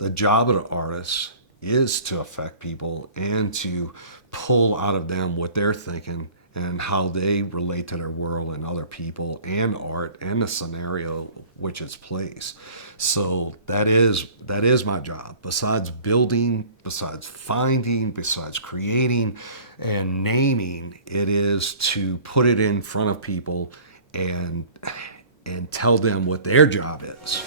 The job of the artist is to affect people and to pull out of them what they're thinking and how they relate to their world and other people and art and the scenario which it's placed. So that is my job. Besides building, besides finding, besides creating and naming, it is to put it in front of people and tell them what their job is.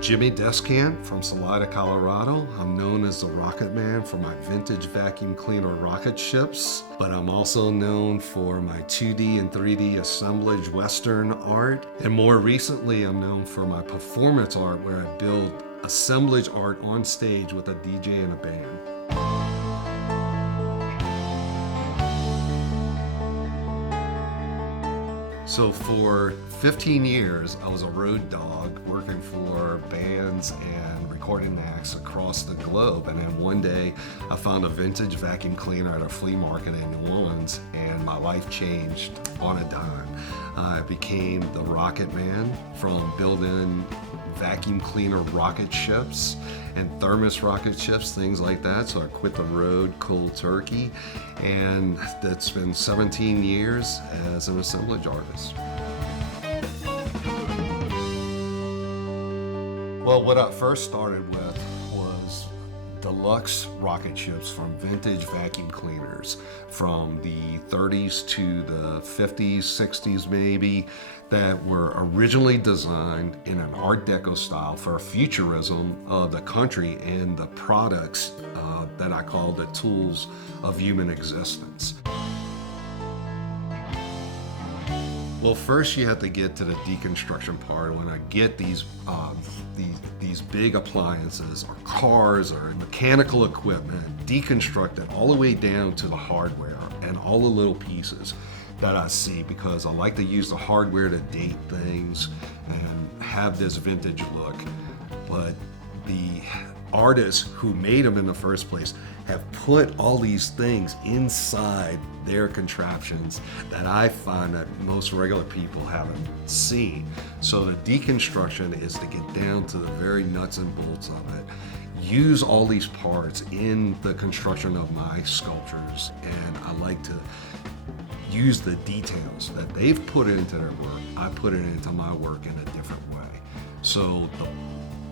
Jimmy Descant from Salida, Colorado. I'm known as the Rocket Man for my vintage vacuum cleaner rocket ships, but I'm also known for my 2D and 3D assemblage Western art. And more recently, I'm known for my performance art where I build assemblage art on stage with a DJ and a band. So for 15 years, I was a road dog working for bands and recording acts across the globe. And then one day, I found a vintage vacuum cleaner at a flea market in New Orleans, and my life changed on a dime. I became the Rocket Man from building vacuum cleaner rocket ships and thermos rocket ships, things like that. So I quit the road cold turkey, and that's been 17 years as an assemblage artist. Well, what I first started with was deluxe rocket ships from vintage vacuum cleaners from the 30s to the 50s, 60s maybe, that were originally designed in an Art Deco style for futurism of the country and the products that I call the tools of human existence. Well, first you have to get to the deconstruction part. When I get these big appliances or cars or mechanical equipment, deconstruct it all the way down to the hardware and all the little pieces that I see, because I like to use the hardware to date things and have this vintage look. But the artists who made them in the first place have put all these things inside their contraptions that I find that most regular people haven't seen. So the deconstruction is to get down to the very nuts and bolts of it. Use all these parts in the construction of my sculptures, and I like to use the details that they've put into their work. I put it into my work in a different way. So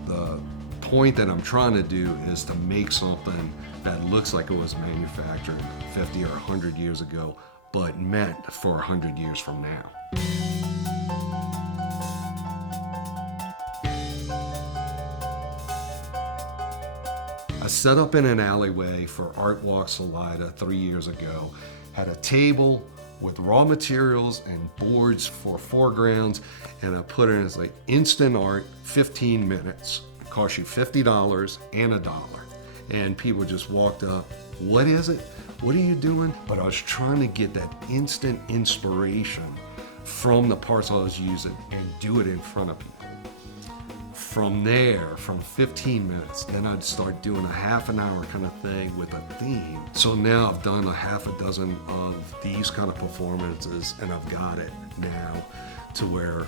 the point that I'm trying to do is to make something that looks like it was manufactured 50 or 100 years ago, but meant for 100 years from now. I set up in an alleyway for Art Walk Salida 3 years ago, had a table with raw materials and boards for foregrounds, and I put it as like instant art, 15 minutes. It costs you $50 and $1. And people just walked up, what is it? What are you doing? But I was trying to get that instant inspiration from the parts I was using and do it in front of people. From there, from 15 minutes, then I'd start doing a half an hour kind of thing with a theme. So now I've done a half a dozen of these kind of performances, and I've got it now to where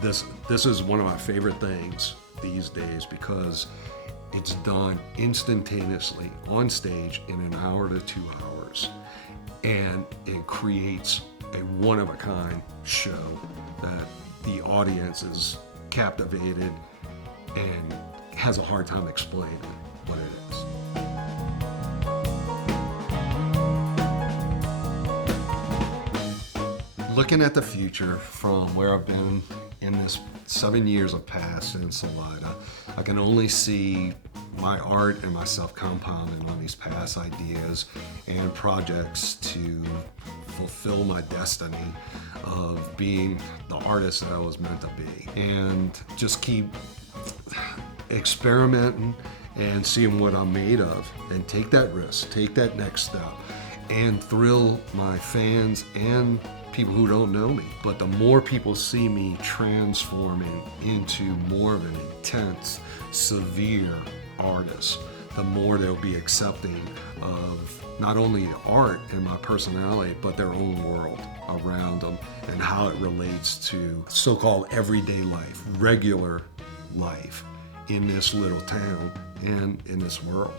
this is one of my favorite things these days, because it's done instantaneously on stage in an hour to 2 hours, and it creates a one-of-a-kind show that the audience is captivated and has a hard time explaining what it is. Looking at the future from where I've been in this 7 years of past in Salida, I can only see my art and myself compounding on these past ideas and projects to fulfill my destiny of being the artist that I was meant to be, and just keep experimenting and seeing what I'm made of, and take that risk, take that next step, and thrill my fans and people who don't know me. But the more people see me transforming into more of an intense, severe artist, the more they'll be accepting of not only the art and my personality, but their own world around them and how it relates to so-called everyday life, regular life in this little town and in this world.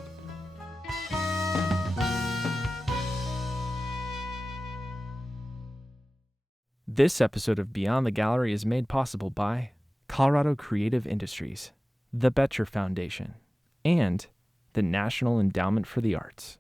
This episode of Beyond the Gallery is made possible by Colorado Creative Industries, the Betcher Foundation, and the National Endowment for the Arts.